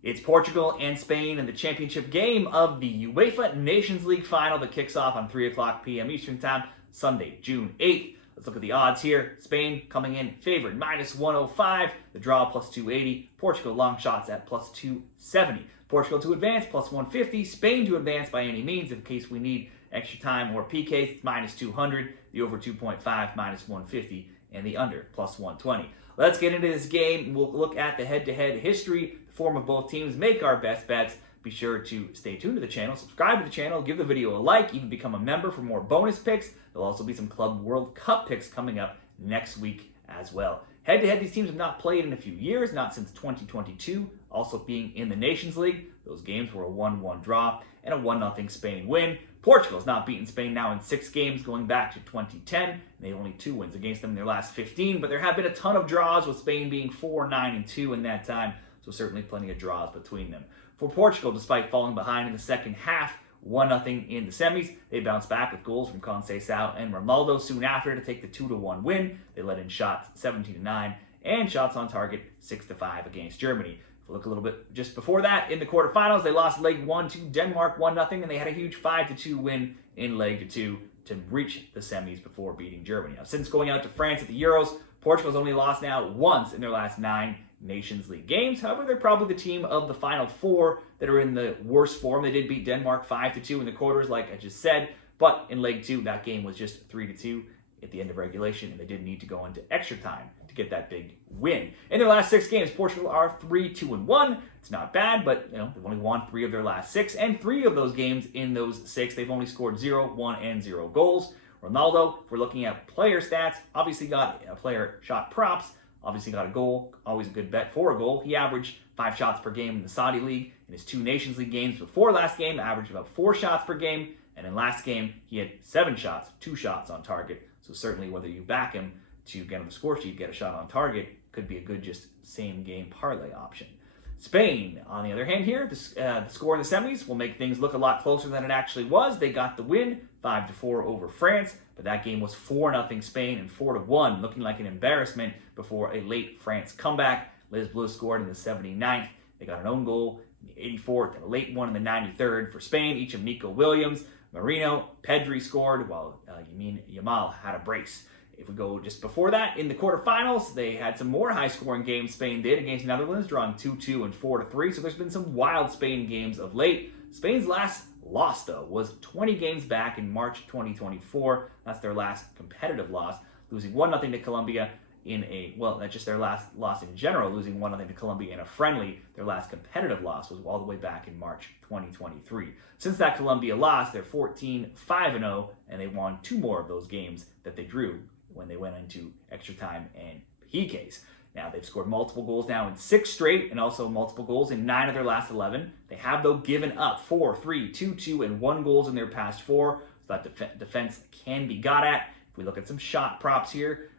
It's Portugal and Spain in the championship game of the UEFA Nations League Final that kicks off on 3 o'clock p.m. Eastern Time, Sunday, June 8th. Let's look at the odds here. Spain coming in favored, -105. The draw, +280. Portugal long shots at +270. Portugal to advance, +150. Spain to advance by any means in case we need extra time or PKs, it's -200. The over 2.5, -150. And the under, +120. Let's get into this game. We'll look at the head-to-head history, the form of both teams, make our best bets. Be sure to stay tuned to the channel, subscribe to the channel, give the video a like, even become a member for more bonus picks. There'll also be some Club World Cup picks coming up next week as well. Head-to-head, these teams have not played in a few years, not since 2022. Also being in the Nations League, those games were a 1-1 draw and a 1-0 Spain win. Portugal's not beaten Spain now in 6 games going back to 2010. And they have only 2 wins against them in their last 15, but there have been a ton of draws, with Spain being 4-9-2 in that time, so certainly plenty of draws between them. For Portugal, despite falling behind in the second half, 1-0 in the semis, they bounced back with goals from Conceição and Ronaldo soon after to take the 2-1 win. They let in shots 17-9 and shots on target 6-5 against Germany. If we look a little bit just before that, in the quarterfinals, they lost leg 1 to Denmark 1-0, and they had a huge 5-2 win in leg 2 to reach the semis before beating Germany. Now, since going out to France at the Euros, Portugal's only lost now once in their last 9 Nations League games. However, they're probably the team of the Final 4 that are in the worst form. They did beat Denmark 5-2 in the quarters, like I just said, but in leg 2, that game was just 3-2 at the end of regulation, and they did need to go into extra time to get that big win. In their last 6 games, Portugal are 3-2-1. It's not bad, but they've only won 3 of their last 6, and 3 of those games in those 6, they've only scored 0, 1, and 0 goals. Ronaldo, if we're looking at player stats, obviously got a player shot props, obviously got a goal, always a good bet for a goal. He averaged 5 shots per game in the Saudi League. In his 2 Nations League games before last game, averaged about 4 shots per game, and in last game, he had 7 shots, 2 shots on target. So certainly whether you back him to get on the score sheet, get a shot on target, could be a good just same game parlay option. Spain, on the other hand here, the score in the semis will make things look a lot closer than it actually was. They got the win, 5-4 over France, but that game was 4-0 Spain and 4-1, looking like an embarrassment before a late France comeback. Liz Blue scored in the 79th. They got an own goal in the 84th and a late one in the 93rd for Spain, each of Nico Williams, Marino, Pedri scored, while Yamal had a brace. If we go just before that, in the quarterfinals, they had some more high-scoring games Spain did against Netherlands, drawing 2-2 and 4-3, so there's been some wild Spain games of late. Spain's last loss, though, was 20 games back in March 2024. That's their last competitive loss, losing 1-0 to Colombia in a, well, that's just their last loss in general, losing 1-0 to Colombia in a friendly. Their last competitive loss was all the way back in March 2023. Since that Colombia loss, they're 14-5-0, and they won 2 more of those games that they drew when they went into extra time and PKs. Now, they've scored multiple goals now in 6 straight, and also multiple goals in 9 of their last 11. They have, though, given up 4, 3, 2, 2, and 1 goals in their past 4, so that defense can be got at. If we look at some shot props here,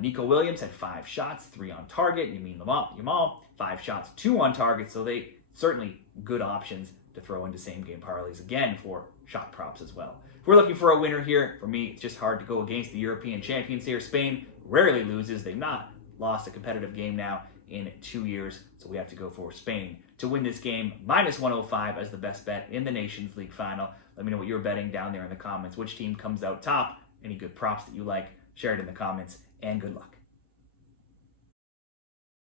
Nico Williams had 5 shots, 3 on target. Yamal, 5 shots, 2 on target, so they certainly good options to throw into same-game parlays again for shot props as well. If we're looking for a winner here, for me, it's just hard to go against the European champions here. Spain rarely loses. They've not lost a competitive game now in 2 years, so we have to go for Spain to win this game. -105 as the best bet in the Nations League Final. Let me know what you're betting down there in the comments. Which team comes out top? Any good props that you like? Share it in the comments, and good luck.